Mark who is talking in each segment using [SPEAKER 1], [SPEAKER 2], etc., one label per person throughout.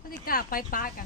[SPEAKER 1] ไม่ได้กล้าไปป้ากัน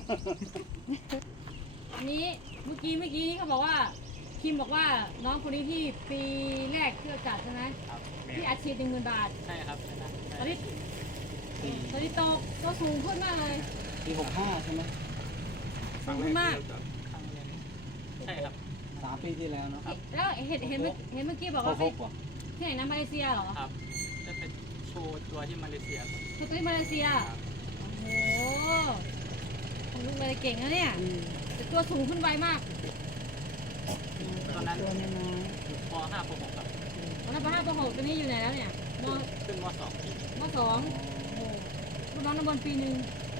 [SPEAKER 1] อันนี้เมื่อกี้นี่เขาบอกว่าคิมบอกว่าน้องคนนี้ที่ปีแรกที่เราจัดใช่ไหมที่อาชีพ10,000 บาท
[SPEAKER 2] ใช่ครับ
[SPEAKER 1] ตอนนี้โตสูงขึ้นมากเลย
[SPEAKER 3] ปี65ใช่ไหม
[SPEAKER 1] สูงขึ้นมาก
[SPEAKER 2] ใช่ครับ
[SPEAKER 3] 3 ปีที่แล้วเนาะ
[SPEAKER 1] แล้วเห็นเมื่อกี้บอกว่าไปที่ไหนนะมาเลเซียเหรอ
[SPEAKER 2] ครับจะเป็นโชว์ตัวที่มาเลเซียครับ
[SPEAKER 1] ตัวที่มาเลเซียโอ้โหของลูกเลยเก่งนะเนี่ยแต่ตัวสูงขึ้นไวมาก
[SPEAKER 2] ตอนนั้นป .5 ป .6 ครับ
[SPEAKER 1] ตอนนั้นป .5 ป .6 ตอนนี้อยู่ไหนแล้วเนี่ย
[SPEAKER 2] ขึ้นม .2
[SPEAKER 1] ม .2 โอ้ลูกน้องน้ำบอลปี 1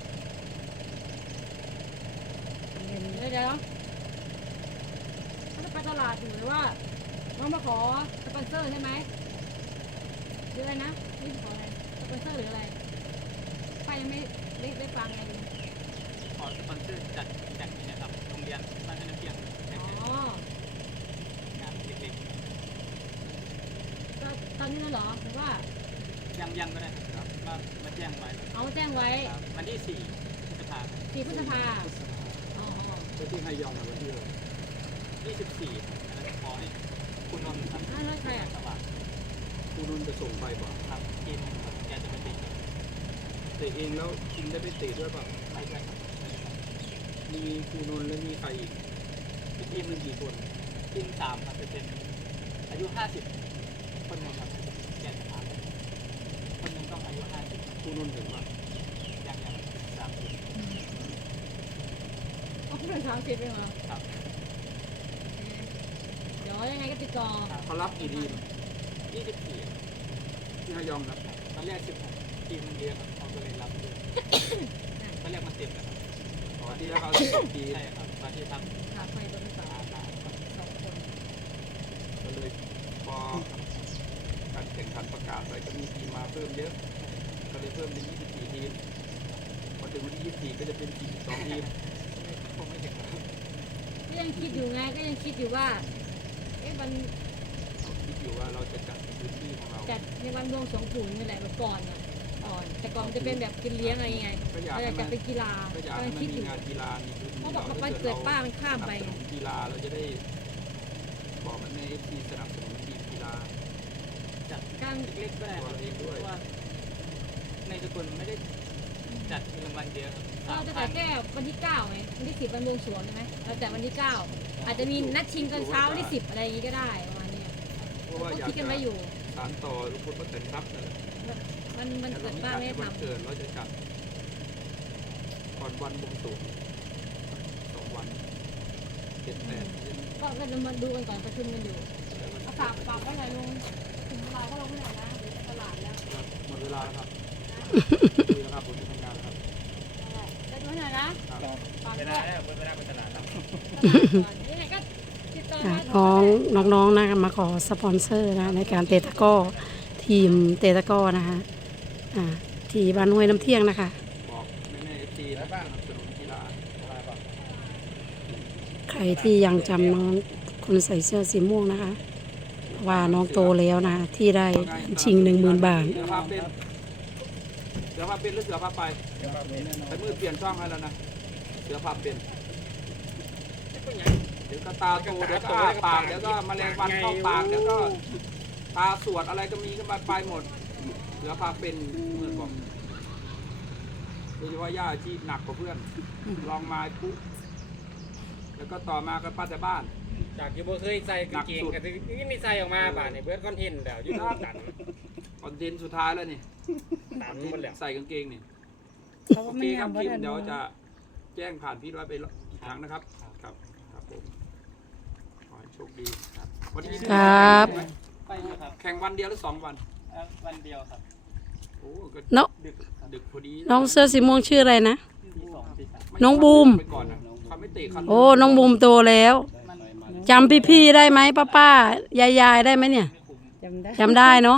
[SPEAKER 1] เดี๋ยวเขาจะไปตลาดอยู่หรือว่าน้องมาขอสปอนเซอร์ใช่ไหมหรืออะไรนะนี่ขออะไรสปอนเซอร์หรืออะไรไปยังไม่ได้ฟังไง
[SPEAKER 2] ขอสปอนเซอร์จัดนี้นะครับโรงเรียนบ้านน้ำเพียงงานเล็ก
[SPEAKER 1] ๆก็ตอนนี้นั่นเหรอหรือว่า
[SPEAKER 2] ยังไม่ได้ครับมาแจ้งไว้
[SPEAKER 1] เอาแจ้งไว้
[SPEAKER 2] วันที่4 พฤษภาคม
[SPEAKER 1] 4 พฤษภา
[SPEAKER 3] ที่ให้ยอมในวันที่
[SPEAKER 2] 24อันนั้นขอให้คุณนนท์ครับ
[SPEAKER 1] นั่นใครอ่ะ
[SPEAKER 3] คุณนุ่นจะส่งไปป่ะ
[SPEAKER 2] ครับทีมแกจะไป
[SPEAKER 3] ติเองแล้วทีมได้ไปติด้วยป่ะ
[SPEAKER 2] ไปด้วยครับ
[SPEAKER 3] มีคุณนุ่นและมีใครอีกทีมหนึ่งกี่คน
[SPEAKER 2] ทีม3ครับจะเป็นอายุ50คนนึงครับแกจะถามคนนึงต้องอายุ50
[SPEAKER 3] คุณนุ่นถึงป่ะ
[SPEAKER 2] ยัง30
[SPEAKER 1] เขาเป็น30เองเหรอ
[SPEAKER 2] ครับ
[SPEAKER 1] เดี๋ยวยังไงก็ติดต่อ
[SPEAKER 3] เขารับกี่ทีม
[SPEAKER 2] 24
[SPEAKER 3] ที่ให้ยอมรับ
[SPEAKER 2] ตอนแรก16ทีมมันเยอะครับเขาก็เลยรับด้วยตอนแรกมันเต็มแล้วครับ
[SPEAKER 3] ตอนที่แล้วเขาที
[SPEAKER 2] ใช่ครับตอนที่ทำ
[SPEAKER 1] ไปตัวที่2 คน
[SPEAKER 3] ก็เลยพอการแข่งขันประกาศไปก็มีทีมมาเพิ่มเยอะก็เลยเพิ่มเป็น24 ทีมพอถึงวันที่24ก็จะเป็น42 ทีม
[SPEAKER 2] คงไม่ถึงครับ
[SPEAKER 1] ก็ยังคิดอยู่ไงก็ยังคิดอยู่ว่ามัน
[SPEAKER 3] คิดอยู่ว่าเราจะจัดพื้นที่ของเรา
[SPEAKER 1] จัดในวันบวงสรวงปู่นี่แหละก่อนแต่ก่อนจะเป็นแบบกินเลี้ยงอะไรยังไงเราอยากจะเป็นกีฬา
[SPEAKER 3] ก็ยังคิดอยู่งานกีฬา
[SPEAKER 1] เขาบอกว่าเกิดป้ามันข้ามไป
[SPEAKER 3] กีฬาเราจะได้บอกมันในที่สนับสนุนทีมกีฬา
[SPEAKER 2] จัดการเล็กๆก็ได้ครับเพราะว่าในสกุลไม่ได้จัดมีรางวัลเยอะ
[SPEAKER 1] เราจะจัดแค่วันที่9ไงวันที่10วันบวงสรวงใช่ไหมเราจัดวันที่9อาจจะมีนัดชิงตอนเช้าวันที่10อะไรอย่างนี้ก็ได้ประมาณนี้
[SPEAKER 3] เพราะว่าอยากจะสานต่อลุงพลป้าแตนครับ
[SPEAKER 1] มันเกิดป้าไม่ทำ
[SPEAKER 3] เกิดเราจะจัดก่อนวันบวงสรวง2 วัน7-8
[SPEAKER 1] ก็จะมาดูกันก่อนประชุมกันอยู่ฝากไว้หน่อยลุงถึงเวลาก็ลงไปไหนนะตลาดแล้ว
[SPEAKER 3] หมดเวลาครับดีแล้วครับผมจะทำงานแล้วครับ
[SPEAKER 1] จะดูหน่อยนะ
[SPEAKER 2] เวลาแล้วเวลาไปตลาดครับ
[SPEAKER 4] น้องนะคะมาขอสปอนเซอร์นะในการเตะตะก้อทีมเตะตะก้อนะคะที่บ้านห้วยน้ำเที่ยงนะคะ
[SPEAKER 3] บอกแม่ๆทีแล้วบ้างสนุนกีฬา
[SPEAKER 4] ใครที่ยังจำน้องคนใส่เสื้อสีม่วงนะคะว่าน้องโตแล้วนะที่ได้ชิง10,000 บาท
[SPEAKER 3] เสือพาเป็นหรือเสือพาไปมือเปลี่ยนช่องให้แล้วนะเสือพาเป็นเดี๋ยวก็ตาโตเดี๋ยวก็อ้าปากเดี๋ยวก็แมลงวันเข้าปากเดี๋ยวก็ตาสวดอะไรก็มีก็ไปหมดเสือพาเป็นเมื่อก่อนโดยเฉพาะย่าที่หนักกว่าเพื่อนลองมาปุ๊บแล้วก็ต่อมาก็ป้าแต่บ้าน
[SPEAKER 2] จากยูโบเคยใส่กางเกงกับที่นี่ใส่ออกมาบ้านเนี่ยเบิร์ดคอนเทนต์แล้วยืดตัน
[SPEAKER 3] คอนเทนต์สุดท้ายแล้วนี่
[SPEAKER 2] ตันหมดแล้ว
[SPEAKER 3] ใส่กางเกงนี่โอเคครับทีมเดี๋ยวจะแจ้งผ่านพี่ร้อยไปอีกครั้งนะครับครับผมขอให้โชคดีครับวันนี้
[SPEAKER 4] ครับ
[SPEAKER 3] แข่งวันเดียวหรือ2 วัน
[SPEAKER 2] วันเดียวครับ
[SPEAKER 3] โอ้ก็ดึกพอดี
[SPEAKER 4] น้องเสื้อสีม่วงชื่ออะไรนะน้องบูมโอ้น้องบูมโตแล้วจำพี่ๆได้ไหมป้ายายได้ไหมเนี่ยจำได้เนาะ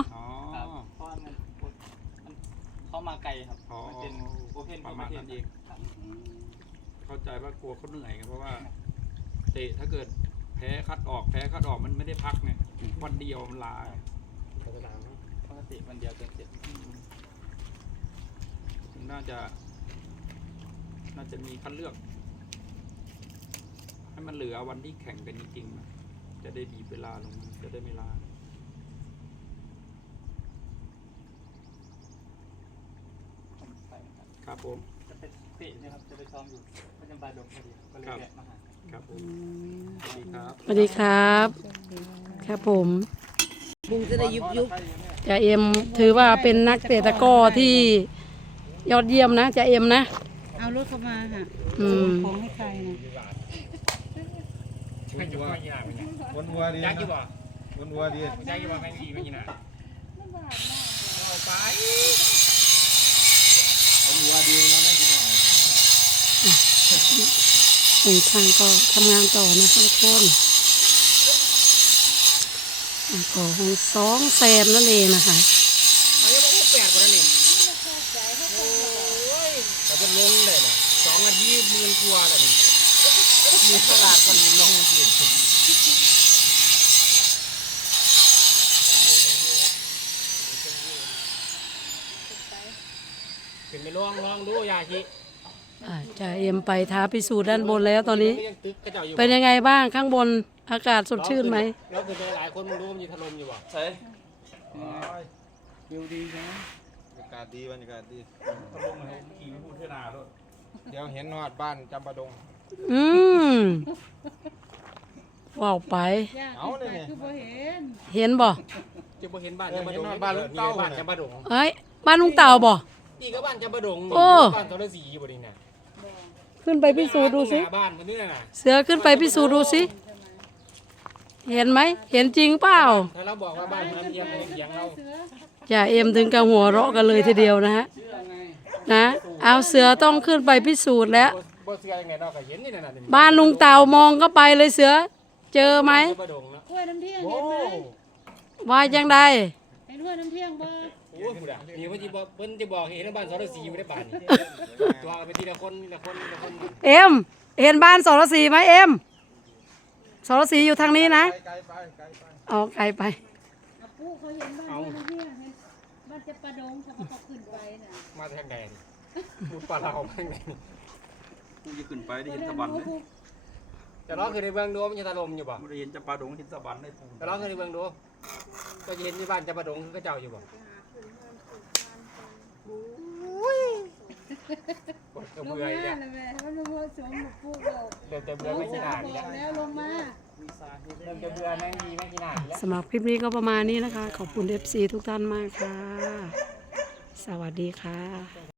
[SPEAKER 2] เขามาไกลครับเป็นโอเพน
[SPEAKER 3] ประมาณนั้นเองเข้าใจว่ากลัวเขาเหนื่อยเพราะว่าเตะถ้าเกิดแพ้คัดออกมันไม่ได้พักไงวันเดียวมันลา
[SPEAKER 2] ปกติวันเดียวเกิน7น่า
[SPEAKER 3] จะน่าจะมีคัดเลือก ให้มันเหลือวันที่แข่งกันจริงๆนะจะได้บีบเวลาลงมาจะได้ไม่ล้าครับผม
[SPEAKER 2] จะไปเตะนะครับจะไปซ้อมอยู่ก็จะบาดงพอดีก็เลยแวะมาหา
[SPEAKER 3] ครับผมสวัสดีครับ
[SPEAKER 4] สวัสดีครับ ครับผมจ่าเอ็มถือว่าเป็นนักเตะตะกร้อที่ยอดเยี่ยมนะจ่าเอ็มนะ
[SPEAKER 5] เอารถเข้ามาค่ะ
[SPEAKER 4] อืม
[SPEAKER 5] ของให้ใครนะ
[SPEAKER 6] ไม่อยู่ว่ากี่หนาเป็นไง
[SPEAKER 7] วันวัวดี
[SPEAKER 6] ยากอยู่บ่
[SPEAKER 7] วันวัวดี
[SPEAKER 6] ยากอยู่บ่ไม่ดีไม่กี่หนาเอาไป
[SPEAKER 7] วันวัวดีนะแม่กินอะไร
[SPEAKER 4] หนึ่งช่างก็ทำงานต่อนะคะทุกคนก่อของ200,000นั่นเองนะคะ
[SPEAKER 6] อันนี้มันก็8กว่าแล้วนี่โอ้ยแต่จะลงเลยน่ะ2 นาที10,000 กว่าแล้วนี่มีตลาดก่อนลงกินขึ้นไปลองดูยาชิ
[SPEAKER 4] จ่าเอ็มไปท้าพิสูจน์ด้านบนแล้วตอนนี้
[SPEAKER 6] ยังตึกกระเจ้าอยู่
[SPEAKER 4] เป็นยังไงบ้างข้างบนอากาศสดชื่นไหม
[SPEAKER 6] แล้วคือหลายคนมึงรู้มันมีถล่มอยู่บ่
[SPEAKER 3] ใช่
[SPEAKER 7] วิวดีใช่ไหมบรรยากาศดีบรรยากาศดี
[SPEAKER 3] ตกลงมันขี่ไม่พูดเท่านาด้วย
[SPEAKER 7] เดี๋ยวเห็นนอดบ้านจำปาดง
[SPEAKER 4] อืมว้าวไป
[SPEAKER 7] เอาเลยเนี่ย
[SPEAKER 5] คือบ่เห็น
[SPEAKER 4] เห็นบ่
[SPEAKER 6] จะบ่เห็นบ้านจำปาดงบ้านลุงเต้าบ้านจำปาดง
[SPEAKER 4] เอ้ยบ้านลุงเต่าบ่
[SPEAKER 6] นี่ก็บ้านจำปาดง
[SPEAKER 4] โอ้
[SPEAKER 6] บ้านตอระสีอยู่บ่นี่น่ะ
[SPEAKER 4] ขึ้นไปพิสูจน์ดูสิ
[SPEAKER 6] หน้าบ้านมันนี่น่ะ
[SPEAKER 4] เสือขึ้นไปพิสูจน์ดูสิเห็นไหมเห็นจริงเปล่า
[SPEAKER 6] ถ้าเราบอกว่าบ้านมันเทียมมันเถียงเรา
[SPEAKER 4] จ่าเอ็มถึงกับหัวเราะกันเลยทีเดียวนะฮะนะเอาเสือต้องขึ้นไปพิสูจน์แล้ว
[SPEAKER 6] บ่เชื่อยังไงเราก็เห็นนี่น่ะ
[SPEAKER 4] บ้านลุงเต่ามองก็ไปเลยเสือ เจอไหม
[SPEAKER 6] จำปาดงเนาะ
[SPEAKER 5] กล้วยน้ำเที่ยง
[SPEAKER 6] โอ้
[SPEAKER 5] เห็นไหม
[SPEAKER 4] ว่าจังใด
[SPEAKER 5] เห็นกล้วยน้ำเที่ยงบ่
[SPEAKER 6] โหพูดอ่ะนี่เพิ่นจะบอกเห็นบ้านตอระสีอยู่ในบ้านนี่ตัวไปทีละคนทีละคนทีละคน
[SPEAKER 4] เอ็มเห็นบ้านสรศรีไหมเอ็มสรศรีอยู่ทางนี้นะ
[SPEAKER 7] ไกลไปไกลไป
[SPEAKER 4] เอาไกลไป
[SPEAKER 5] อาปุ๊เขาเห็นบ้านกล้วยน้ำเที่ยงเห็นบ้านจะประดงเขาก็ต้องขึ้นไปน่ะ
[SPEAKER 6] มาทางใดนี่พูดปลาเราทางใดนี่
[SPEAKER 3] กูจะขึ้นไปได้เห็นตะวันเลย
[SPEAKER 6] แต่เราคือในเมืองดูมันจะถล่มอยู่บ่
[SPEAKER 3] ไม่ได้เห็นจะปลาดงเห็นตะวันได้ปู
[SPEAKER 6] แต่เราคือในเมืองดูก็จะเห็นที่บ้านจำปาดงก็เจ้าอยู่บ่ก็
[SPEAKER 5] ลง
[SPEAKER 6] เบื่อ
[SPEAKER 5] มา
[SPEAKER 6] อีกแล้ว
[SPEAKER 5] เลยแม่มันมาสวมหมวกปุ๊กเรา
[SPEAKER 6] เริ่มจะเบื่อไม่กี่นาที
[SPEAKER 5] บอก
[SPEAKER 6] แล้ว
[SPEAKER 5] แล้วลงมา
[SPEAKER 6] เริ่มจะเบื่อแม่งดีไม่กี่นาทีแล้ว
[SPEAKER 4] สำหรับคลิปนี้ก็ประมาณนี้นะคะ ขอบคุณ FC ทุกท่านมากค่ะ สวัสดีค่ะ